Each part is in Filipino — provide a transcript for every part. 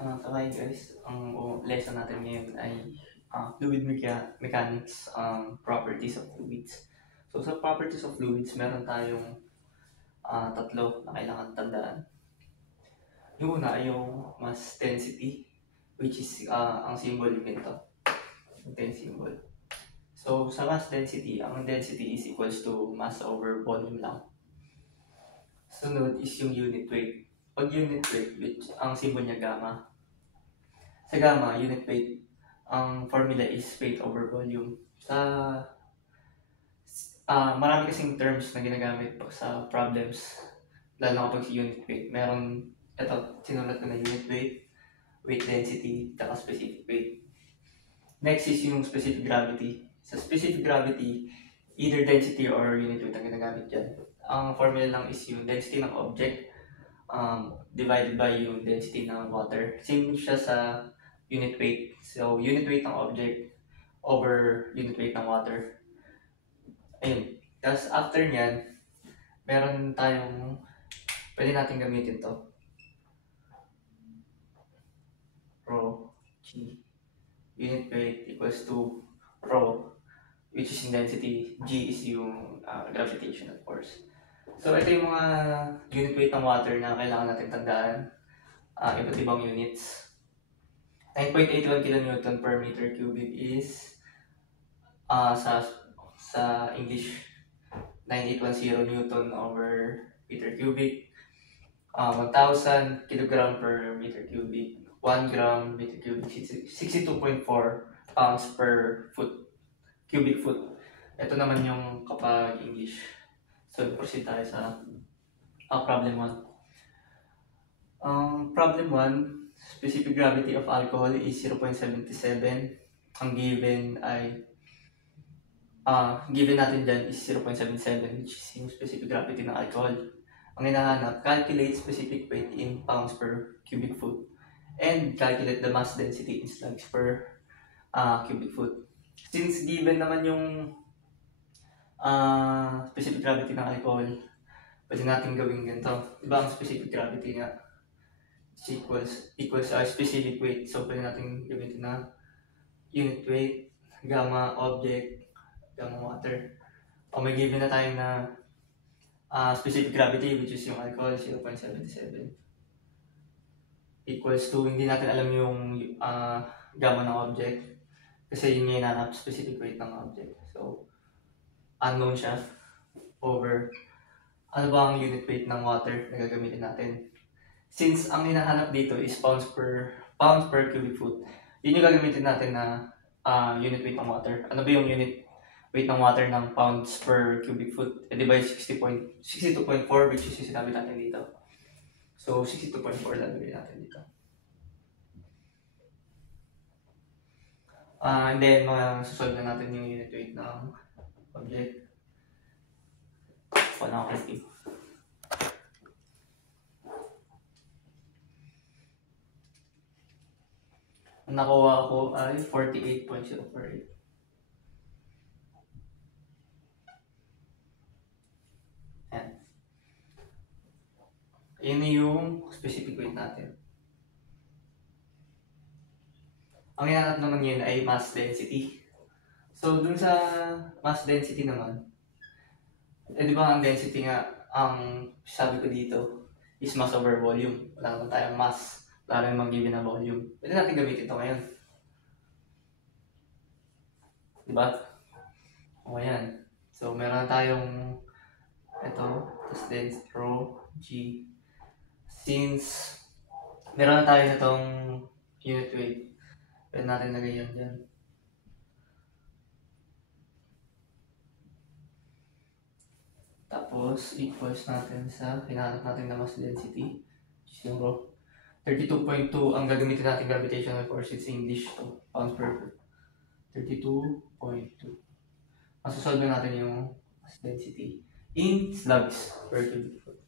So hi guys, ang lesson natin ngayon ay fluid mechanics, properties of fluids. So sa properties of fluids, meron tayong tatlo na kailangan tandaan. Yung una ay yung mass density, which is ang symbol nito. Ito yung symbol. So sa mass density, ang density is equals to mass over volume lang. Sunod is yung unit weight. Pag unit weight, which ang symbol niya gamma. Sa gamma, unit weight, ang formula is weight over volume. Marami kasing terms na ginagamit sa problems, lalo na kapag sa unit weight. Meron, ito, sinulat ko na unit weight, weight density, at specific weight. Next is yung specific gravity. Sa specific gravity, either density or unit weight ang ginagamit dyan. Ang formula lang is yung density ng object divided by yung density ng water. Same siya sa unit weight. So, unit weight ng object over unit weight ng water. Ayun. Tapos, after nyan, meron tayong, pwede natin gamitin to. Rho G. Unit weight equals to rho, which is in density. G is yung gravitational force. So, ito yung mga unit weight ng water na kailangan natin tandaan. Iba't ibang units. 9.81 kN per meter cubic is sa English 9810 Newton over meter cubic. 1,000 kg per meter cubic. 1 gram meter cubic, 62.4 pounds per cubic foot. Ito naman yung kapag English. So, proceed tayo sa problem 1. Problem 1, specific gravity of alcohol is 0.77. Ang given natin dyan is 0.77, which is yung specific gravity ng alcohol. Ang hinahanap, calculate specific weight in pounds per cubic foot and calculate the mass density in slugs per cubic foot. Since given naman yung specific gravity ng alcohol, pwede natin gawin ganito. Diba ang specific gravity nga equals specific weight. So, pwede natin gamitin na unit weight, gamma object, gamma water. O may given na tayo na specific gravity, which is yung alcohol, 0.77. Equals to, hindi natin alam yung gamma ng object. Kasi yun yung hinahanap, specific weight ng object. So, unknown siya over ano ba ang unit weight ng water na gagamitin natin. Since ang hinahanap dito is pounds per cubic foot, yun yung gagamitin natin na unit weight ng water. Ano ba yung unit weight ng water ng pounds per cubic foot? Di ba 62.4, which is yung sinabi natin dito. So, 62.4 lalagay natin dito. And then, susolve na natin yung unit weight ng object. Panakastive. Ang nakuha ko ay 48.048. Ayan. Yun yung specific weight natin. Ang hinahanap naman yun ay mass density. So, dun sa mass density naman, di ba ang density nga, ang sabi ko dito, is mass over volume. Wala naman tayong mass. Wala namang given na volume. Pwede natin gamitin ito ngayon. Diba? O yan. So, meron tayong ito, tapos then rho G. Since meron na tayo itong unit weight, pwede natin lagay yan dyan. Tapos, equals natin sa hinahanap natin na mass density, which is yung rho. 32.2 ang gagamitin natin gravitational force, it's English to pounds per foot. 32.2. Masasolve natin yung mass density in slugs per cubic foot.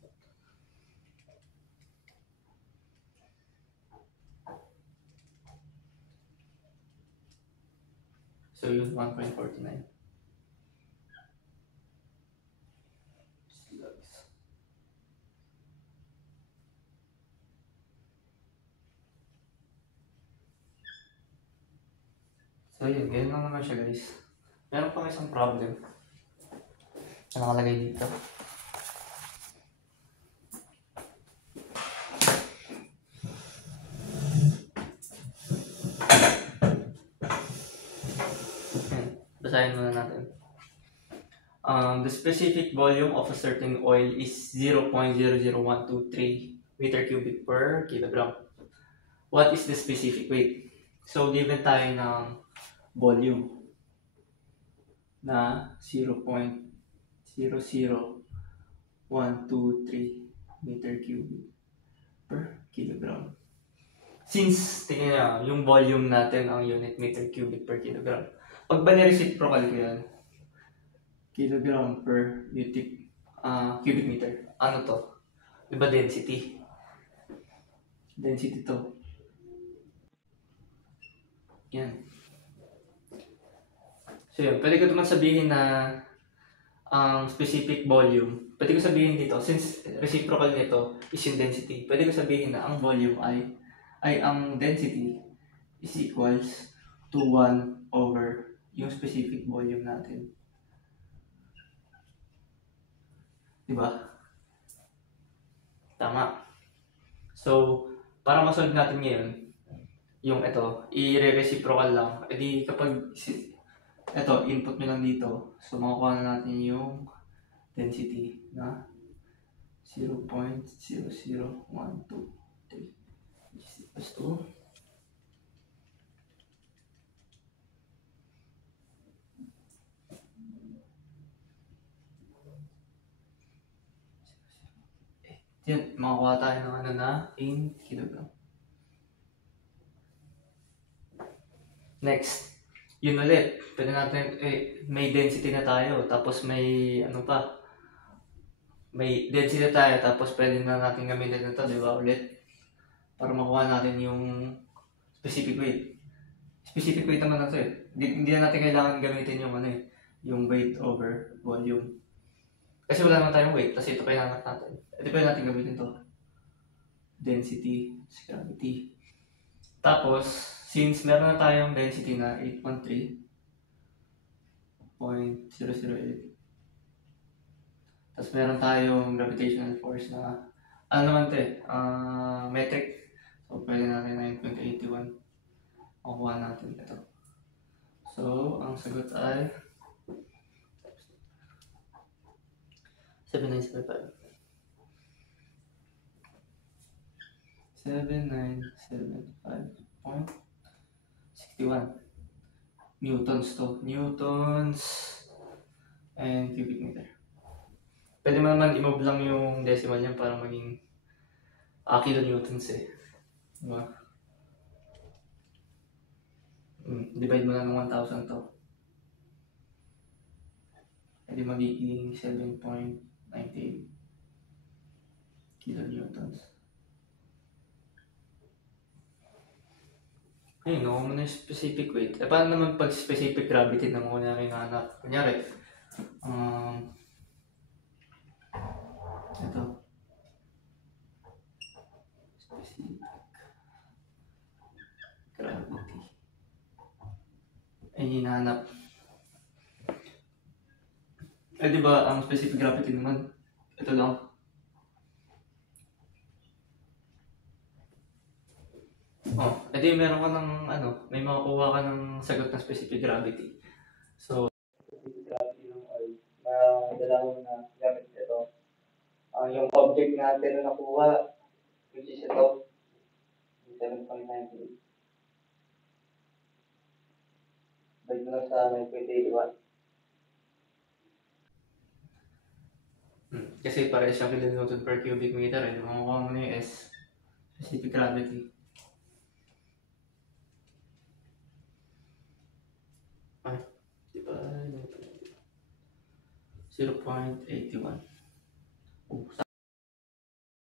So yun, 1.49. So yun, ganyan lang naman siya guys. Meron pang isang problem na nakalagay dito. Basahin muna natin. The specific volume of a certain oil is 0.00123 meter cubic per kilogram. What is the specific weight? So, given tayo ng volume na 0.00123 meter cubic per kilogram. Since, tingnan nyo, yung volume natin ang unit meter cubic per kilogram. Pag bali-reciprocal ko yan, kilogram per cubic meter. Ano to? Diba density? Density to. Yan. So yun, pwede ko naman sabihin na ang specific volume, pwede ko sabihin dito, since reciprocal nito is yung density, pwede ko sabihin na ang volume ay ang density is equals to 1 over yung specific volume natin. Diba? Tama. So, para masolve natin ngayon, yung ito, i-reciprocal lang. E di kapag ito, input nyo lang dito. So, makukuha na natin yung density na 0.00123 which is equals to 0.00123. Yan, makakuha tayo ng ano na in kilogram. Next, yun ulit. Pwede natin, may density na tayo, tapos may ano pa, may density na tayo, tapos pwede na natin gamitin ito, di ba, ulit? Para makuha natin yung specific weight. Specific weight naman na ito eh. Hindi na natin kailangan gamitin yung ano eh, yung weight over volume. Kasi wala naman tayong weight, kasi ito kailangan natin. Ito pwede natin gamitin to. Density, gravity. Tapos, since meron na tayong density na 813.008, tapos meron tayong gravitational force na, ano naman ito eh, metric. So, pwede natin 9.81. Makuha natin ito. So, ang sagot ay 7975. 7975.61 newtons to. Newtons and cubic meter. Pwede mo naman i-move lang yung decimal niya para maging kilonewtons eh. Diba? Divide mo na ng 1,000 to. Pwede magiging 7.98 kilonewtons. Ayun, nakuha mo na yung specific weight. E paano naman pag specific gravity na mo na hinahanap? Kunyari, ito. Specific gravity. Ay, hinahanap. Di ba ang specific gravity naman? Ito lang. Edi meron ka ng may makukuha ka ng sagot ng specific gravity. So, specific gravity ng oil na dalawang na gamit ito. Yung object natin na nakuha, which is ito, 7.98. Balik na lang sa 9.81. Kasi para siyang kilonewton per cubic meter, makukuha mo na yung S, specific gravity. Diba? 0.81.